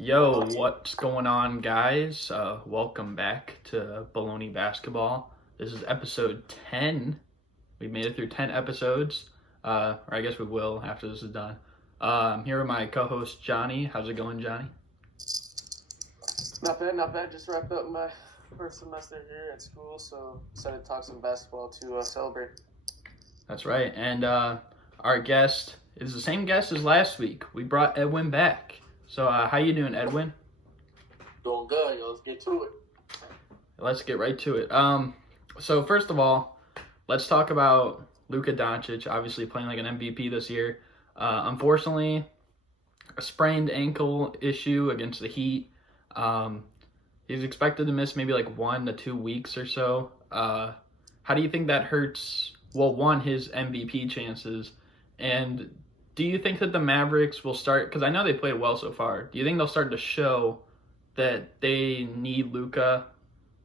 Yo, what's going on, guys? Welcome back to Bullony Basketball. This is episode 10. We made it through 10 episodes, or I guess we will after this is done. I'm here with my co-host, Johnny. How's it going, Johnny? Not bad, not bad. Just wrapped up my first semester here at school, so decided to talk some basketball to celebrate. That's right. And our guest is the same guest as last week. We brought Edwin back. So how you doing, Edwin? Doing good. Let's get to it. Let's get right to it. So first of all, let's talk about Luka Doncic, obviously playing like an MVP this year. Unfortunately, a sprained ankle issue against the Heat. He's expected to miss maybe like 1 to 2 weeks or so. How do you think that hurts, well, one, his MVP chances, and do you think that the Mavericks will start, because I know they played well so far, do you think they'll start to show that they need Luka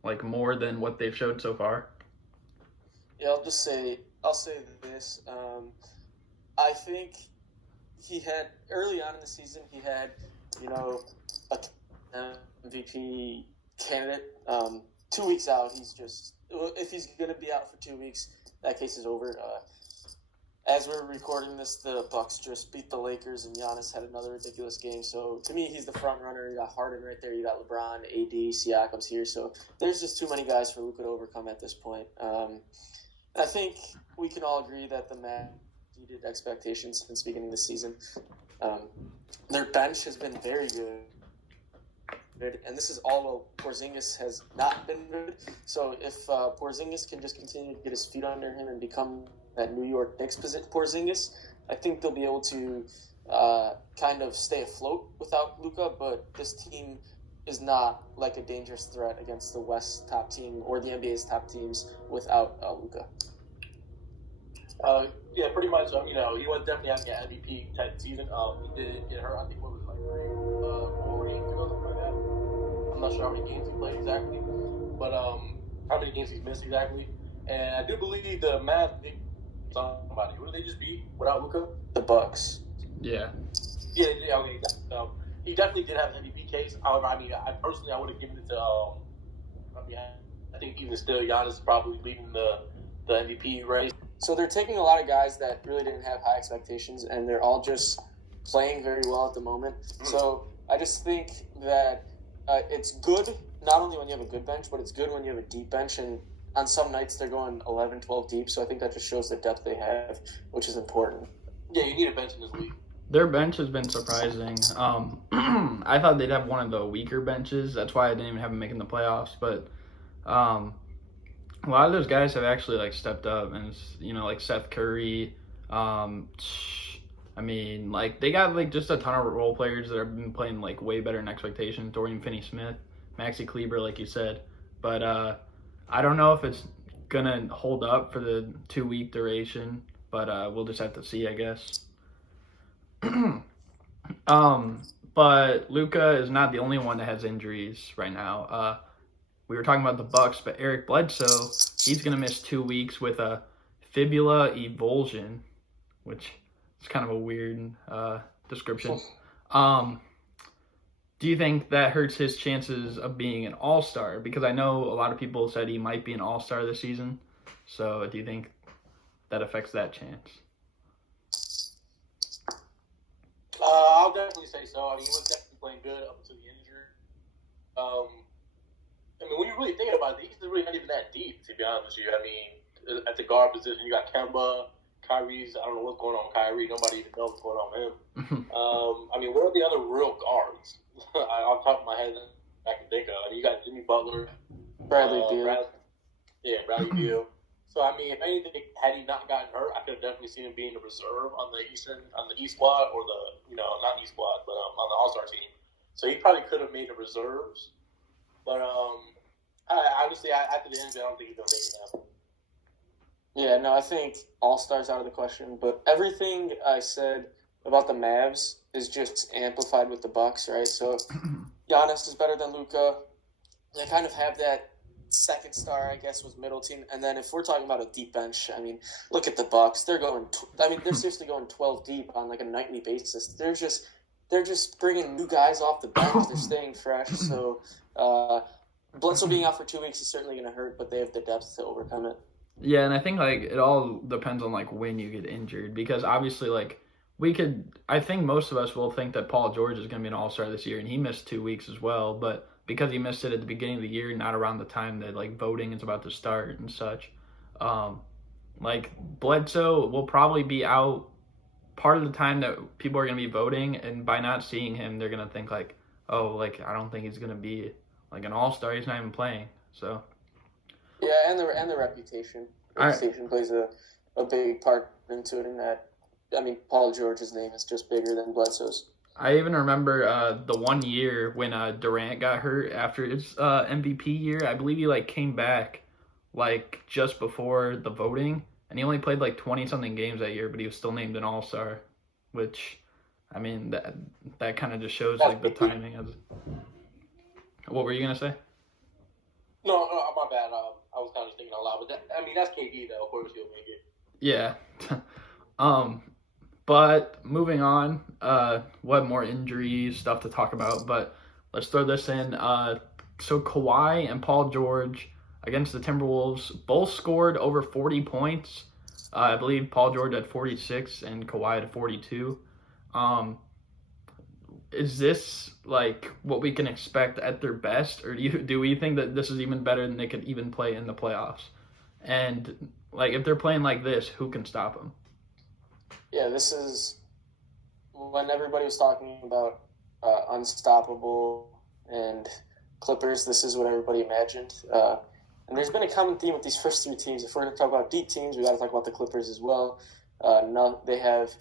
like more than what they've showed so far? Yeah, I'll say this. I think he had, early on in the season, he had, a MVP candidate. 2 weeks out, if he's going to be out for 2 weeks, that case is over. As we're recording this, the Bucks just beat the Lakers, and Giannis had another ridiculous game. So, to me, he's the front runner. You got Harden right there. You got LeBron, AD, Siakam's here. So, there's just too many guys for Luka to overcome at this point. I think we can all agree that the Mavs exceeded expectations since the beginning of the season. Their bench has been very good. And this is all while Porzingis has not been good. So, if Porzingis can just continue to get his feet under him and become that New York Knicks Porzingis, I think they'll be able to kind of stay afloat without Luka, but this team is not like a dangerous threat against the West top team or the NBA's top teams without Luka. Yeah, pretty much. He was definitely having an MVP type season. He did get hurt. I think what was it, like 4 games ago, something like that. I'm not sure how many games he played exactly, but how many games he's missed exactly. And I do believe the Mavs, somebody. Who did they just beat without Luka? The Bucks. Yeah. Yeah, okay. He definitely did have an MVP case. However, I personally would have given it to. I think even still, Giannis is probably leading the MVP race. So they're taking a lot of guys that really didn't have high expectations, and they're all just playing very well at the moment. Mm-hmm. So I just think that it's good not only when you have a good bench, but it's good when you have a deep bench. And on some nights, they're going 11, 12 deep, so I think that just shows the depth they have, which is important. Yeah, you need a bench in this league. Their bench has been surprising. I thought they'd have one of the weaker benches. That's why I didn't even have them making the playoffs. But a lot of those guys have actually like stepped up, and it's, like Seth Curry. They got like just a ton of role players that have been playing like way better than expectations. Dorian Finney-Smith, Maxi Kleber, like you said, but I don't know if it's gonna hold up for the 2-week duration, but we'll just have to see, I guess. But Luka is not the only one that has injuries right now. We were talking about the Bucks, but Eric Bledsoe, he's gonna miss 2 weeks with a fibula evulsion, which is kind of a weird description. Do you think that hurts his chances of being an all-star? Because I know a lot of people said he might be an all-star this season. So do you think that affects that chance? I'll definitely say so. He was definitely playing good up until the injury. When you really think about it, he's really not even that deep, to be honest with you. At the guard position, you got Kemba, Kyrie's. I don't know what's going on with Kyrie. Nobody even knows what's going on with him. What are the other real guards? Off the top of my head, I can think of. You got Jimmy Butler, Bradley Beal. Bradley Beal. So if anything, had he not gotten hurt, I could have definitely seen him being a reserve on the East squad, or not East squad, but on the All-Star team. So he probably could have made the reserves. But honestly, after the end, I don't think he's gonna make it happen. Yeah, no, I think All-Star's out of the question. But everything I said about the Mavs is just amplified with the Bucks, right? So Giannis is better than Luka. They kind of have that second star, I guess, was Middleton. And then if we're talking about a deep bench, look at the Bucks. They're going. They're seriously going 12 deep on like a nightly basis. They're just they're just bringing new guys off the bench. They're staying fresh. So Bledsoe being out for 2 weeks is certainly going to hurt, but they have the depth to overcome it. Yeah, and I think like it all depends on like when you get injured, because obviously like I think most of us will think that Paul George is going to be an all-star this year, and he missed 2 weeks as well, but because he missed it at the beginning of the year, not around the time that like voting is about to start and such, like Bledsoe will probably be out part of the time that people are going to be voting, and by not seeing him, they're going to think like, oh, like I don't think he's going to be like an all-star. He's not even playing. So yeah, and the reputation plays a big part into it. In that, I mean, Paul George's name is just bigger than Bledsoe's. I even remember the 1 year when Durant got hurt after his MVP year. I believe he like came back like just before the voting, and he only played like 20-something games that year, but he was still named an all-star, which, I mean, that kind of just shows like the timing of. What were you gonna say? No, my bad. I was kind of thinking out loud, but that's KD though. Of course he'll make it. Yeah. But moving on, what more injury stuff to talk about, but let's throw this in. So Kawhi and Paul George against the Timberwolves both scored over 40 points. I believe Paul George had 46 and Kawhi had 42. Is this like what we can expect at their best, or do we think that this is even better than they could even play in the playoffs? And like if they're playing like this, who can stop them? Yeah, this is when everybody was talking about unstoppable and Clippers. This is what everybody imagined. And there's been a common theme with these first three teams. If we're going to talk about deep teams, we got to talk about the Clippers as well. Now they have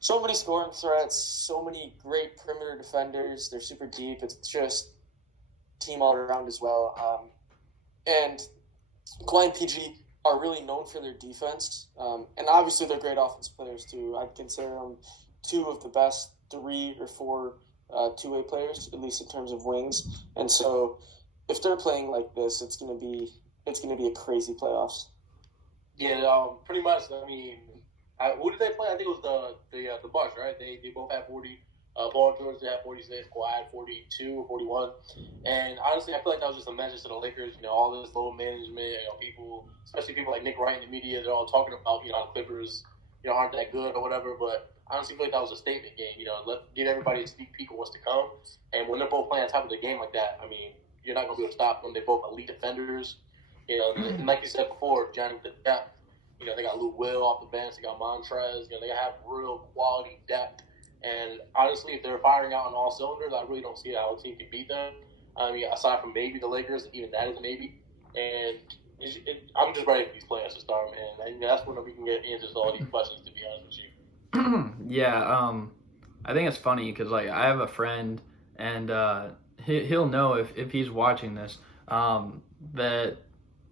so many scoring threats, so many great perimeter defenders. They're super deep. It's just team all around as well. And Kawhi and PG are really known for their defense. And obviously they're great offensive players too. I'd consider them two of the best 3 or 4 two-way players, at least in terms of wings. And so if they're playing like this, it's gonna be a crazy playoffs. Yeah, pretty much. I mean, who did they play? I think it was the Bucks, right? They both had 40. Paul George had 46, Kawhi had 42 or 41. And honestly, I feel like that was just a message to the Lakers. You know, all this load management, people, especially people like Nick Wright in the media, they're all talking about, the Clippers, aren't that good or whatever. But I honestly feel like that was a statement game. Give everybody a sneak peek of what's to come. And when they're both playing on top of the game like that, I mean, you're not going to be able to stop them. They're both elite defenders. And like you said before, Johnny, the depth. They got Lou Will off the bench. They got Montrez. They have real quality depth. And honestly, if they're firing out on all cylinders, I really don't see how a team can beat them. I mean, aside from maybe the Lakers, even that is a maybe. And I'm just ready for these players to start, man. And that's when we can get answers to all these questions, to be honest with you. Yeah, I think it's funny because like I have a friend, and he'll know if he's watching this, that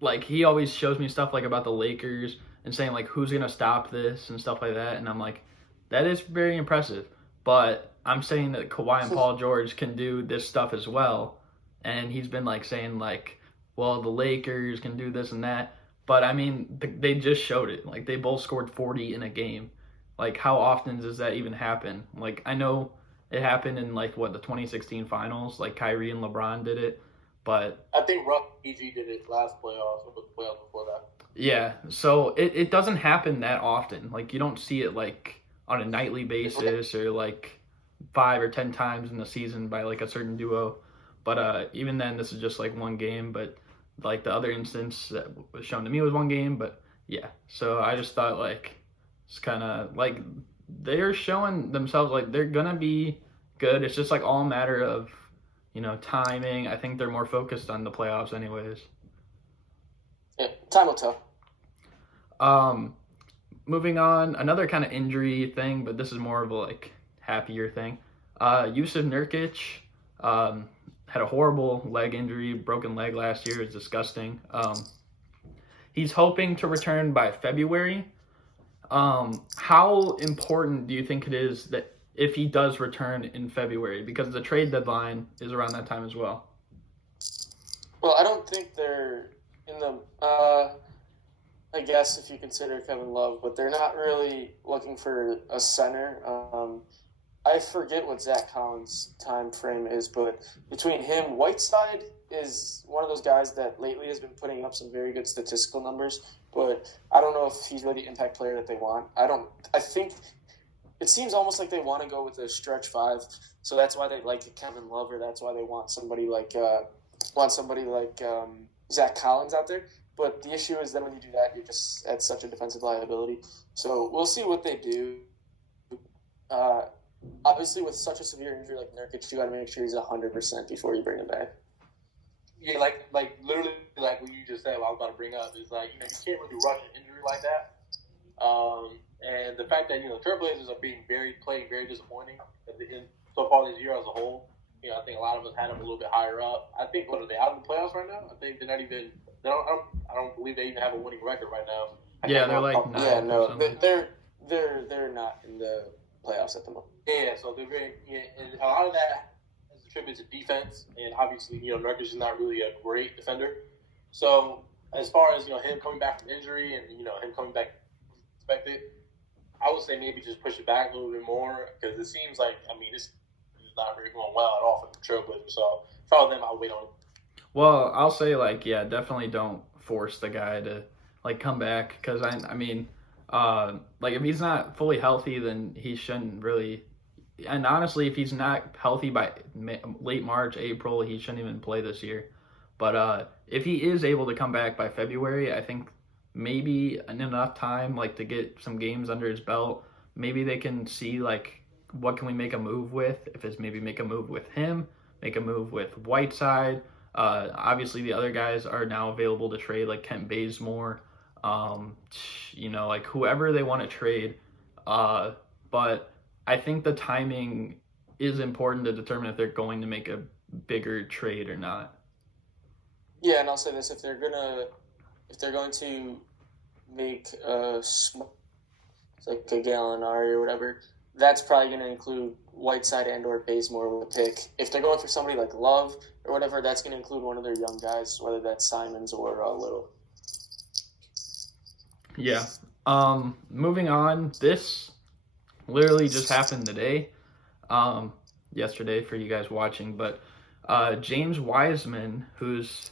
like he always shows me stuff like about the Lakers and saying like who's gonna stop this and stuff like that, and I'm like, that is very impressive. But I'm saying that Kawhi and Paul George can do this stuff as well, and he's been like saying like, well, the Lakers can do this and that. But I mean, they just showed it. Like they both scored 40 in a game. Like how often does that even happen? Like I know it happened in like the 2016 finals. Like Kyrie and LeBron did it, but I think Russ PG did it last playoffs or the playoffs before that. Yeah, so it doesn't happen that often. Like you don't see it like on a nightly basis or like 5 or 10 times in the season by like a certain duo. But even then, this is just like one game. But like the other instance that was shown to me was one game. But yeah, so I just thought like it's kind of like they're showing themselves like they're gonna be good. It's just like all a matter of timing. I think they're more focused on the playoffs anyways. Yeah, time will tell. Moving on, another kind of injury thing, but this is more of a like happier thing. Yusuf Nurkic had a horrible leg injury, broken leg last year. It's disgusting. He's hoping to return by February. How important do you think it is that if he does return in February, because the trade deadline is around that time as well? Well, I don't think they're in the I guess if you consider Kevin Love, but they're not really looking for a center. I forget what Zach Collins' time frame is, but between him, Whiteside is one of those guys that lately has been putting up some very good statistical numbers, but I don't know if he's really the impact player that they want. I think it seems almost like they want to go with a stretch five, so that's why they like Kevin Love, or that's why they want somebody like Zach Collins out there. But the issue is that when you do that, you're just at such a defensive liability. So we'll see what they do. Obviously, with such a severe injury like Nurkic, you got to make sure he's 100% before you bring him back. Yeah, like literally, like what you just said, what I was about to bring up is like, you can't really rush an injury like that. And the fact that Trailblazers are playing very disappointing so far this year as a whole. I think a lot of us had them a little bit higher up. I think what are they out of the playoffs right now? I think they're not even. I don't believe they even have a winning record right now. Yeah, they're like they're not in the playoffs at the moment. Yeah, so they're and a lot of that is attributed to defense, and obviously Nurkic is not really a great defender. So as far as him coming back from injury and him coming back expected, I would say maybe just push it back a little bit more, because it seems like this is not really going well at all for the Trailblazers. So if I were them, I would wait on it. Well, I'll say definitely don't force the guy to come back, because if he's not fully healthy, then he shouldn't really. And honestly, if he's not healthy by late March, April, he shouldn't even play this year. But if he is able to come back by February, I think maybe enough time to get some games under his belt. Maybe they can see what can we make a move with. If it's maybe make a move with him, make a move with Whiteside. Obviously the other guys are now available to trade, like Kent Bazemore. Whoever they want to trade. But I think the timing is important to determine if they're going to make a bigger trade or not. Yeah, and I'll say this: if they're going to make a Gallinari or whatever, that's probably going to include Whiteside and/or Bazemore with a pick. If they're going for somebody like Love or whatever, that's going to include one of their young guys, whether that's Simons or Little. Yeah. Moving on, this literally just happened today, yesterday for you guys watching, but James Wiseman, who's,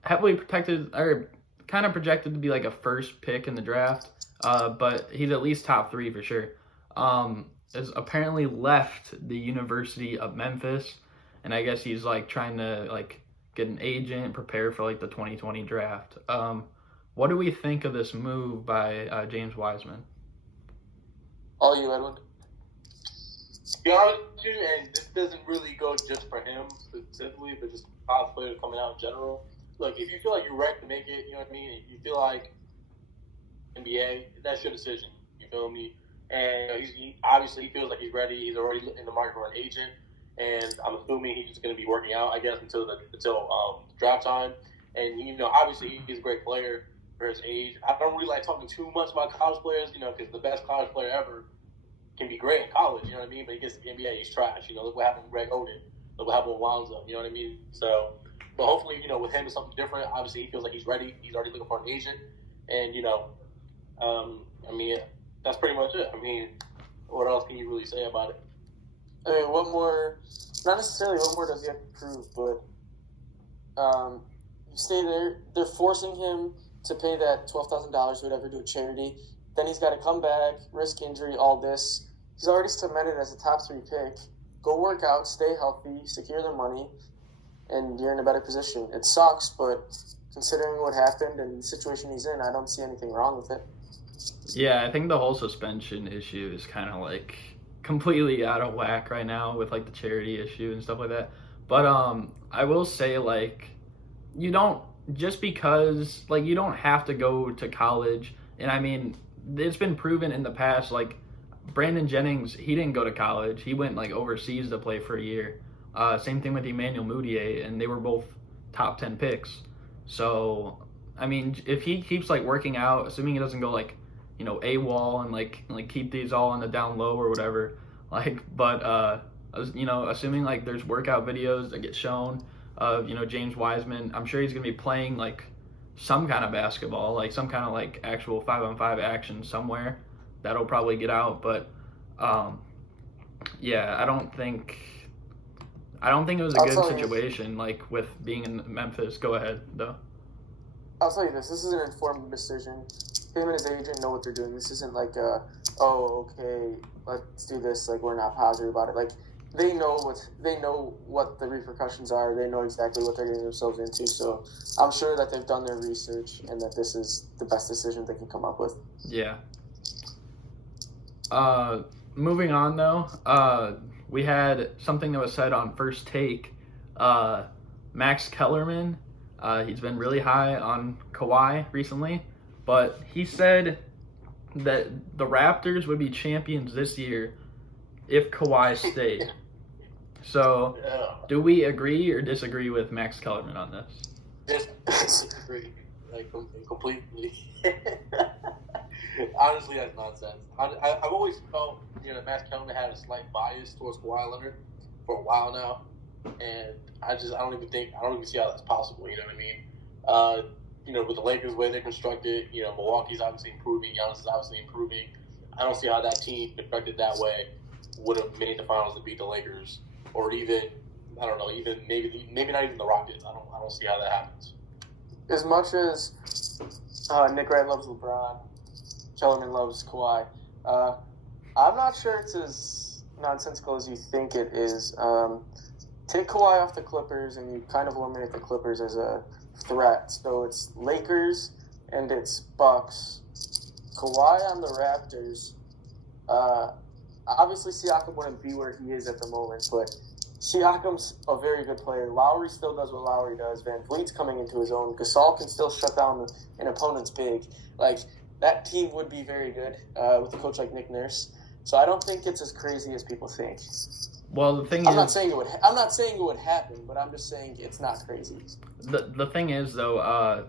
heavily protected, or kind of projected to be a first pick in the draft, but he's at least top 3 for sure, has apparently left the University of Memphis, and I guess he's trying to get an agent, prepare for the 2020 draft. What do we think of this move by James Wiseman? All you, Edwin. To be honest with you, and this doesn't really go just for him specifically, but just college players coming out in general. Look, if you feel like you're ready to make it, if you feel like NBA, that's your decision. You feel me? And he obviously feels like he's ready. He's already in the market for an agent, and I'm assuming he's going to be working out, I guess, until draft time. And obviously he's a great player for his age. I don't really like talking too much about college players, because the best college player ever can be great in college, but he gets to the NBA, he's trash. Look what happened with Greg Oden. Look what happened with Lonzo, you know what I mean? So, but hopefully, with him it's something different. Obviously, he feels like he's ready. He's already looking for an agent. And, that's pretty much it. What else can you really say about it? What more, not necessarily what more does he have to prove, but you stay there, they're forcing him to pay that $12,000 or whatever to a charity. Then he's got to come back, risk injury, all this. He's already cemented as a top 3 pick. Go work out, stay healthy, secure the money, and you're in a better position. It sucks, but considering what happened and the situation he's in, I don't see anything wrong with it. Yeah, I think the whole suspension issue is kind of completely out of whack right now with the charity issue and stuff like that. But I will say you don't, just because you don't have to go to college. And it's been proven in the past, Brandon Jennings, he didn't go to college. He went overseas to play for a year. Same thing with Emmanuel Mudiay, and they were both top 10 picks. So, if he keeps working out, assuming he doesn't go AWOL and keep these all on the down low or whatever, assuming there's workout videos that get shown of James Wiseman, I'm sure he's gonna be playing some kind of basketball, some kind of actual 5-on-5 action somewhere. That'll probably get out, but Yeah, I don't think it was a I'll good tell you. situation, like with being in Memphis. Go ahead, though. I'll tell you this. This is an informed decision. Him and his agent know what they're doing. This isn't like oh, okay, let's do this. Like, we're not positive about it. Like, they know what the repercussions are. They know exactly what they're getting themselves into. So I'm sure that they've done their research and that this is the best decision they can come up with. Yeah. Moving on though, we had something that was said on First Take. Max Kellerman, he's been really high on Kawhi recently, but he said that the Raptors would be champions this year if Kawhi stayed. So, do we agree or disagree with Max Kellerman on this? Disagree, like completely. Honestly, that's nonsense. I've always felt that Matt Kellerman had a slight bias towards Kawhi Leonard for a while now, and I don't even see how that's possible. You know what I mean? With the Lakers the way they're constructed, Milwaukee's obviously improving, Giannis is obviously improving. I don't see how that team constructed that way would have made the finals to beat the Lakers, or even maybe not even the Rockets. I don't see how that happens. As much as Nick Wright loves LeBron, Kellerman loves Kawhi. I'm not sure it's as nonsensical as you think it is. Take Kawhi off the Clippers, and you kind of eliminate the Clippers as a threat. So it's Lakers and it's Bucks. Kawhi on the Raptors. Obviously, Siakam wouldn't be where he is at the moment, but Siakam's a very good player. Lowry still does what Lowry does. Van Vliet's coming into his own. Gasol can still shut down an opponent's big. Like, that team would be very good with a coach like Nick Nurse. So I don't think it's as crazy as people think. Well, the thing I'm not saying it would happen, but I'm just saying it's not crazy. The thing is though,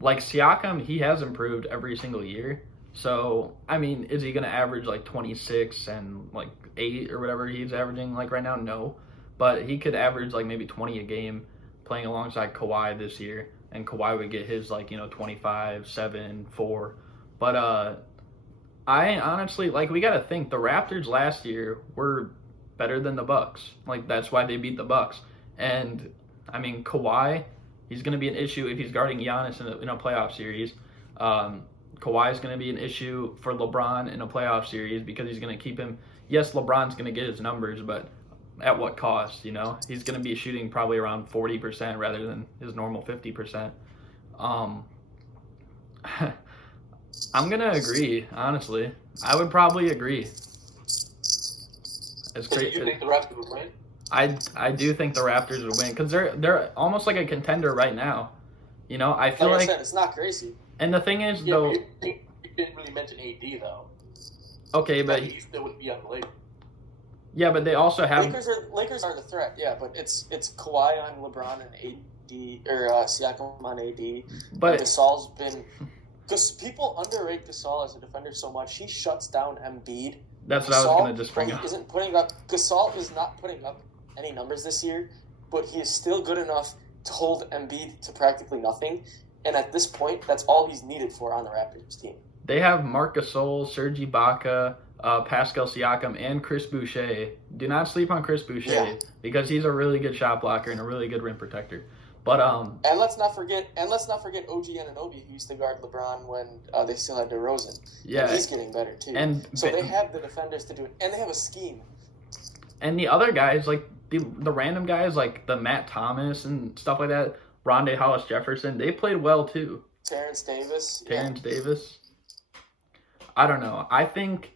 like Siakam, he has improved every single year. So I mean, is he going to average like 26 and like 8 or whatever he's averaging like right now? No, but he could average like maybe 20 a game playing alongside Kawhi this year, and Kawhi would get his 25, 7, 4. But I honestly, we got to think the Raptors last year were better than the Bucks. Like, that's why they beat the Bucks. And I mean, Kawhi, he's going to be an issue if he's guarding Giannis in a playoff series. Kawhi is going to be an issue for LeBron in a playoff series because he's going to keep him. Yes, LeBron's going to get his numbers, but at what cost? He's going to be shooting probably around 40% rather than his normal 50%. I'm going to agree, honestly. I would probably agree. Do you think the Raptors would win? I do think the Raptors would win because they're almost like a contender right now. I feel like I said, it's not crazy. And the thing is, though, you didn't really mention AD though. Okay, but he still would be on the Lakers. Yeah, but they also have Lakers are the threat. Yeah, but it's Kawhi on LeBron and AD or Siakam on AD. But Gasol's been because people underrate Gasol as a defender so much. He shuts down Embiid. That's what I was going to just bring up. Gasol is not putting up any numbers this year, but he is still good enough to hold Embiid to practically nothing. And at this point, that's all he's needed for on the Raptors team. They have Marc Gasol, Serge Ibaka, Pascal Siakam, and Chris Boucher. Do not sleep on Chris Boucher because he's a really good shot blocker and a really good rim protector. But and let's not forget OG Anunoby, who used to guard LeBron when they still had DeRozan. Yeah, and he's getting better too. And so they have the defenders to do it, and they have a scheme. And the other guys, like the random guys, like the Matt Thomas and stuff like that, Rondé Hollis-Jefferson, they played well too. Terrence Davis. I don't know. I think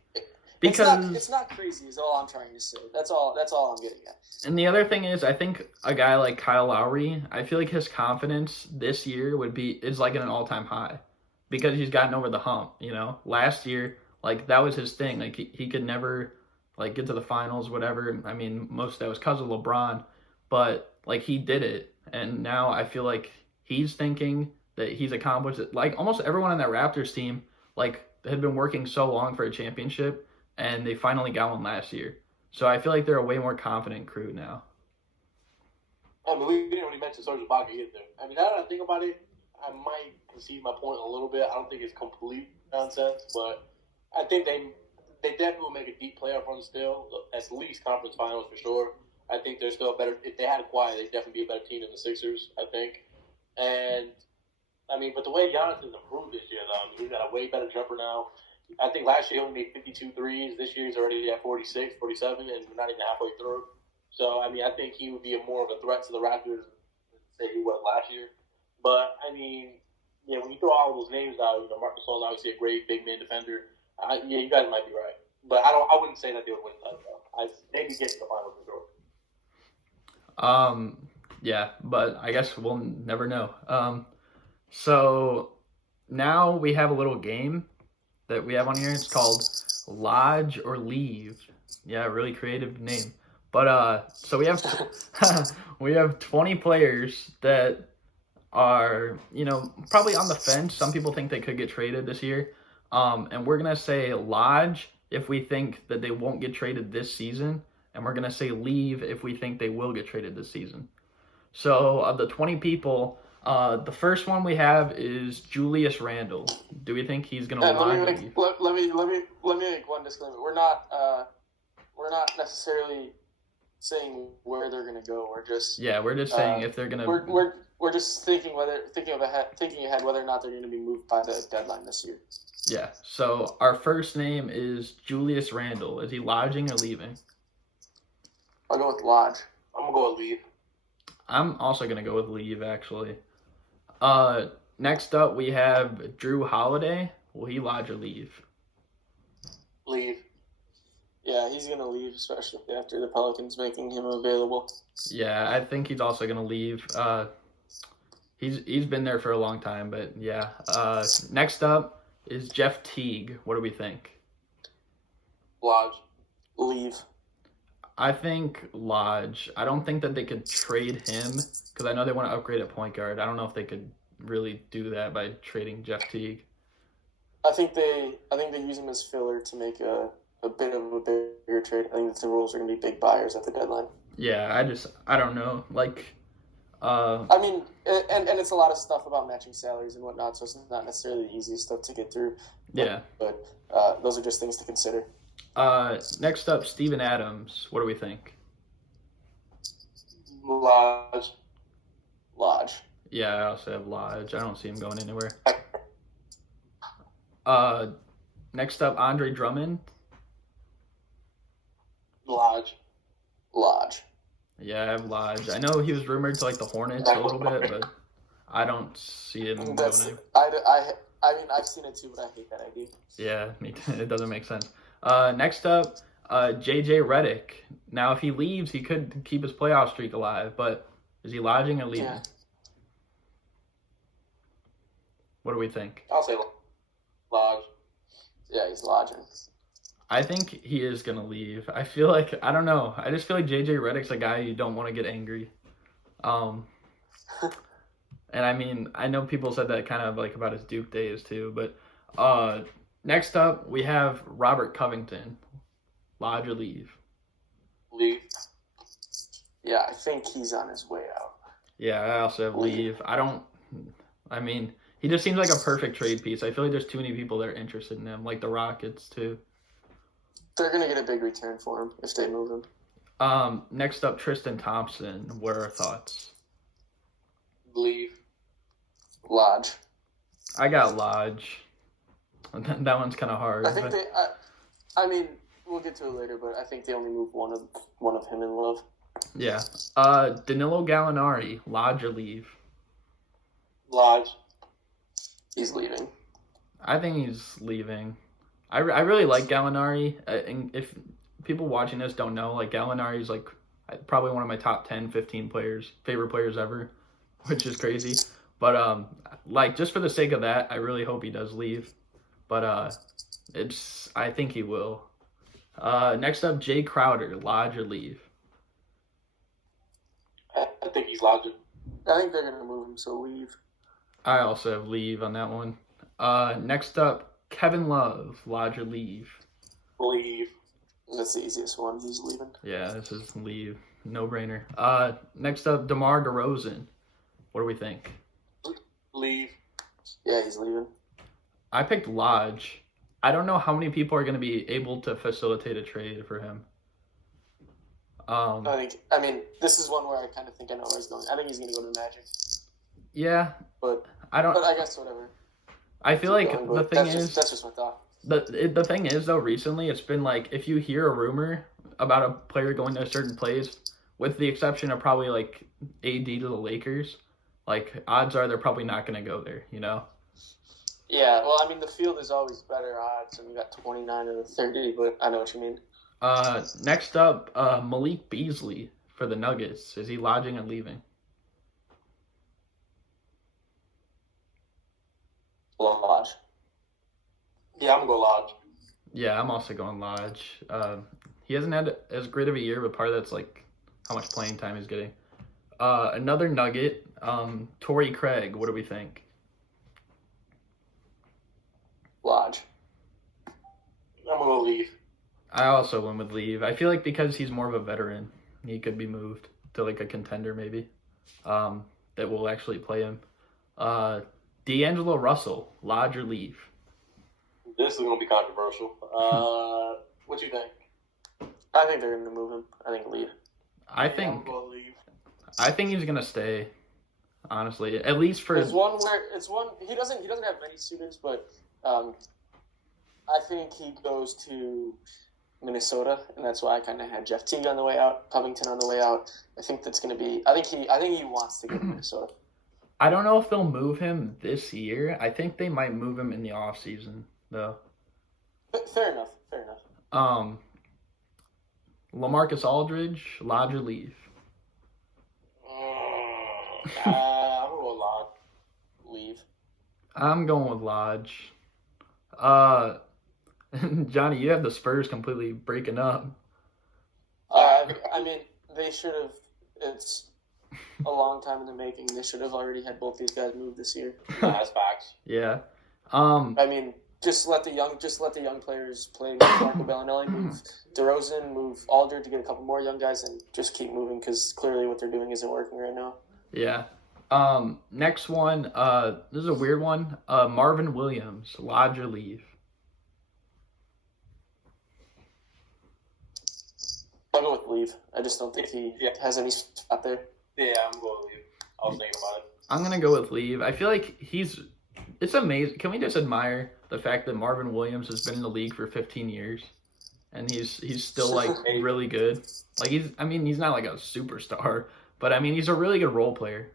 because it's not crazy is all I'm trying to say. That's all I'm getting at. And the other thing is, I think a guy like Kyle Lowry, I feel like his confidence this year is like at an all-time high because he's gotten over the hump. Last year, like that was his thing. Like he could never like get to the finals, whatever. I mean, most of that was because of LeBron, but like he did it, and now I feel like he's thinking that he's accomplished it. Like almost everyone on that Raptors team, like had been working so long for a championship, and they finally got one last year. So I feel like they're a way more confident crew now. I mean, we didn't really mention Serge Ibaka either. I mean, now that I think about it, I might concede my point a little bit. I don't think it's complete nonsense, but I think they definitely will make a deep playoff run still, at least conference finals for sure. I think they're still better. If they had a Kawhi, they'd definitely be a better team than the Sixers, I think. And, I mean, but the way Giannis has improved this year, though, I mean, he's got a way better jumper now. I think last year he only made 52 threes. This year he's already at 46, 47, and we're not even halfway through. So, I mean, I think he would be more of a threat to the Raptors than, say, he was last year. But, I mean, yeah, when you throw all of those names out, Marc Gasol's obviously a great big man defender. Yeah, you guys might be right. But I wouldn't say that they would win the title. Maybe get to the finals for sure. Yeah, but I guess we'll never know. So now we have a little game that we have on here. It's called Lodge or Leave. Yeah, really creative name. But so we have we have 20 players that are, probably on the fence. Some people think they could get traded this year. And we're gonna say lodge if we think that they won't get traded this season, and we're gonna say leave if we think they will get traded this season. So of the 20 people, the first one we have is Julius Randle. Do we think he's gonna lodge or leave? Let me make one disclaimer. We're not necessarily saying where they're gonna go. We're just saying if they're gonna. We're just thinking ahead whether or not they're gonna be moved by the deadline this year. Yeah. So our first name is Julius Randle. Is he lodging or leaving? I'll go with lodge. I'm going to go with leave. I'm also going to go with leave, actually. Next up, we have Drew Holiday. Will he lodge or leave? Leave. Yeah, he's going to leave, especially after the Pelicans making him available. Yeah, I think he's also going to leave. He's been there for a long time, but yeah. Next up is Jeff Teague. What do we think? Lodge. Leave. I think lodge. I don't think that they could trade him because I know they want to upgrade at point guard. I don't know if they could really do that by trading Jeff Teague. I think they use him as filler to make a bit of a bigger trade. I think the Timberwolves are going to be big buyers at the deadline. Yeah, I don't know. I mean, and it's a lot of stuff about matching salaries and whatnot, so it's not necessarily the easiest stuff to get through. But those are just things to consider. Next up, Steven Adams. What do we think? Lodge. Lodge. Yeah, I also have lodge. I don't see him going anywhere. Next up, Andre Drummond. Lodge. Lodge. Yeah, I have lodge. I know he was rumored to the Hornets a little bit, but I don't see him going anywhere. I mean, I've seen it too, but I hate that idea. Yeah, me too. It doesn't make sense. Next up, JJ Redick. Now, if he leaves, he could keep his playoff streak alive, but is he lodging or leaving? Yeah. What do we think? I'll say lodge. Yeah, he's lodging. I think he is going to leave. I feel like, I don't know. I just feel like JJ Redick's a guy you don't want to get angry. And I mean, I know people said that kind of about his Duke days too, but next up, we have Robert Covington. Lodge or leave? Leave. Yeah, I think he's on his way out. Yeah, I also have leave. He just seems like a perfect trade piece. I feel like there's too many people that are interested in him, like the Rockets too. They're going to get a big return for him if they move him. Next up, Tristan Thompson. What are our thoughts? Leave. Lodge. I got lodge. That one's kind of hard. I think I mean, we'll get to it later, but I think they only move one of him in love. Yeah. Danilo Gallinari. Lodge or leave? Lodge. He's leaving. I think he's leaving. I really like Gallinari. And if people watching this don't know, Gallinari is probably one of my top 10, 15 favorite players ever, which is crazy. But just for the sake of that, I really hope he does leave. But I think he will. Next up, Jay Crowder. Lodge or leave? I think he's lodging. I think they're gonna move him, so leave. I also have leave on that one. Next up, Kevin Love. Lodge or leave? Leave. That's the easiest one. He's leaving. Yeah, this is leave. No brainer. Next up, DeMar DeRozan. What do we think? Leave. Yeah, he's leaving. I picked lodge. I don't know how many people are going to be able to facilitate a trade for him. I mean, this is one where I kind of think I know where he's going. I think he's going to go to the Magic. Yeah, But I don't. But I guess whatever. I feel like the thing that's just my thought. The thing is though, recently it's been like if you hear a rumor about a player going to a certain place, with the exception of probably like AD to the Lakers, like odds are they're probably not going to go there. You know. Yeah, well, I mean, the field is always better odds, and we got 29 and 30, but I know what you mean. Next up, Malik Beasley for the Nuggets. Is he lodging and leaving? Lodge. Yeah, I'm going to go Lodge. Yeah, I'm also going Lodge. He hasn't had as great of a year, but part of that's like how much playing time he's getting. Another Nugget, Torrey Craig. What do we think? Lodge. I'm going to leave. I also went with leave. I feel like because he's more of a veteran, he could be moved to like a contender maybe that will actually play him. D'Angelo Russell, lodge or leave? This is going to be controversial. What you think? I think they're going to move him. I think leave. I I'm think going to leave. I think he's gonna stay. Honestly, at least for He doesn't have many students, but I think he goes to Minnesota, and that's why I kind of had Jeff Teague on the way out, Covington on the way out. I think that's going to be. I think he wants to go to Minnesota. I don't know if they'll move him this year. I think they might move him in the off season though. Fair enough. LaMarcus Aldridge, lodge or leave? I'm going to go Lodge. Leave. I'm going with lodge. Johnny, you have the Spurs completely breaking up. I mean, they should have. It's a long time in the making. They should have already had both these guys move this year. That's facts. Yeah. I mean, just let the young players play. Move Marco Bellinelli, move DeRozan, move Aldridge to get a couple more young guys, and just keep moving because clearly what they're doing isn't working right now. Yeah. Next one. This is a weird one. Marvin Williams, lodge or leave? I'll go with leave. I just don't think he has any spot there. Yeah, I'm going to leave. I was thinking about it. I'm gonna go with leave. I feel like it's amazing. Can we just admire the fact that Marvin Williams has been in the league for 15 years, and he's still like really good. Like he's not like a superstar, but I mean he's a really good role player,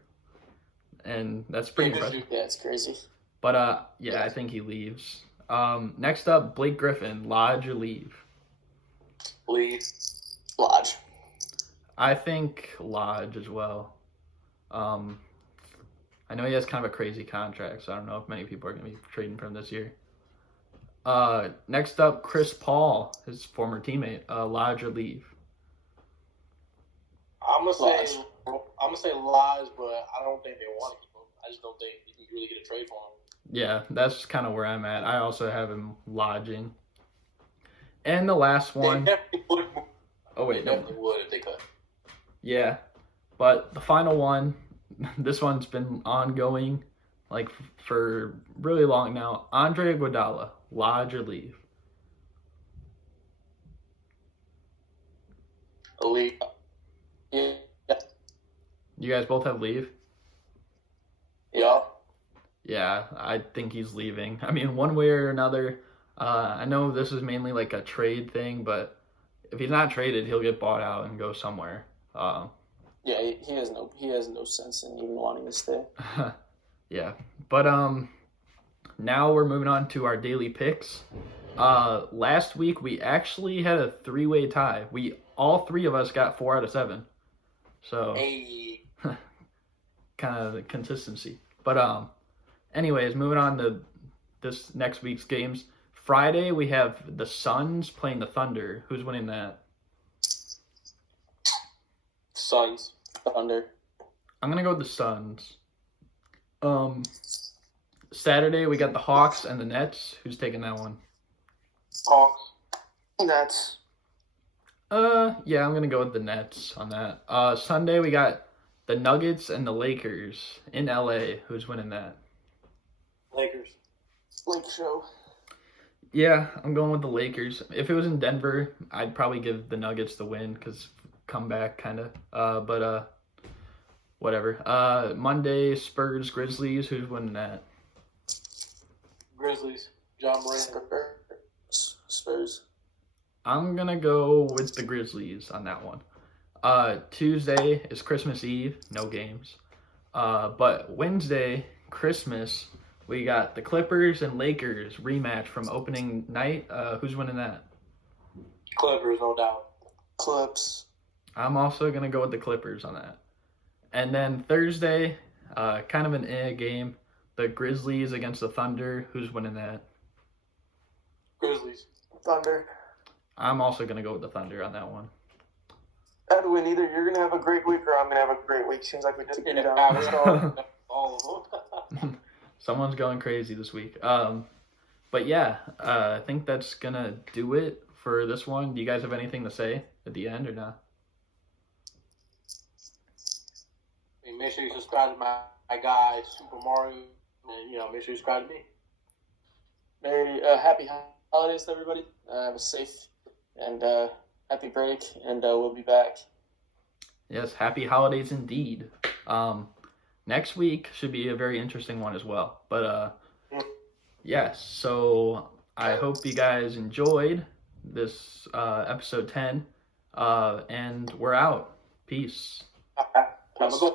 and that's pretty impressive. Yeah, it's crazy. But I think he leaves. Next up, Blake Griffin, lodge or leave? Leave. Lodge. I think lodge as well. I know he has kind of a crazy contract, so I don't know if many people are going to be trading for him this year. Next up, Chris Paul, his former teammate, lodge or leave? I'm gonna say Lodge, but I don't think they want to keep him. I just don't think you can really get a trade for him. Yeah, that's kind of where I'm at. I also have him lodging. And the last one. They definitely would. Oh wait, no. Definitely would if they could. Yeah, but the final one. This one's been ongoing, like for really long now. Andre Iguodala, lodge or leave? Leave. Yeah. You guys both have leave? Yeah. Yeah, I think he's leaving. I mean, one way or another. I know this is mainly like a trade thing, but if he's not traded, he'll get bought out and go somewhere. Yeah, he has no sense in even wanting to stay. Yeah, but now we're moving on to our daily picks. Last week we actually had a 3-way tie. All three of us got 4 out of 7. So Hey. kind of consistency. But anyways, moving on to this next week's games. Friday we have the Suns playing the Thunder. Who's winning that? Suns. Thunder. I'm gonna go with the Suns. Saturday we got the Hawks and the Nets. Who's taking that one? Hawks. Nets. Yeah, I'm gonna go with the Nets on that. Sunday we got the Nuggets and the Lakers in LA. Who's winning that? Lakers. Lake Show. Yeah, I'm going with the Lakers. If it was in Denver, I'd probably give the Nuggets the win because comeback kind of. But whatever. Monday, Spurs, Grizzlies. Who's winning that? Grizzlies. John Morant. Spurs. I'm gonna go with the Grizzlies on that one. Tuesday is Christmas Eve, no games. But Wednesday, Christmas, we got the Clippers and Lakers rematch from opening night. Who's winning that? Clippers, no doubt. Clips. I'm also gonna go with the Clippers on that. And then Thursday, kind of an game. The Grizzlies against the Thunder. Who's winning that? Grizzlies. Thunder. I'm also gonna go with the Thunder on that one. Edwin, either you're going to have a great week or I'm going to have a great week. Seems like we just beat down. All of them. Someone's going crazy this week. But yeah, I think that's gonna do it for this one. Do you guys have anything to say at the end or not? Make sure you subscribe to my guy Super Mario, and make sure you subscribe to me. Merry, happy holidays to everybody. Have a safe and happy break, and we'll be back. Yes, happy holidays indeed. Next week should be a very interesting one as well. But yes, so I hope you guys enjoyed this episode 10, and we're out. Peace. Have a good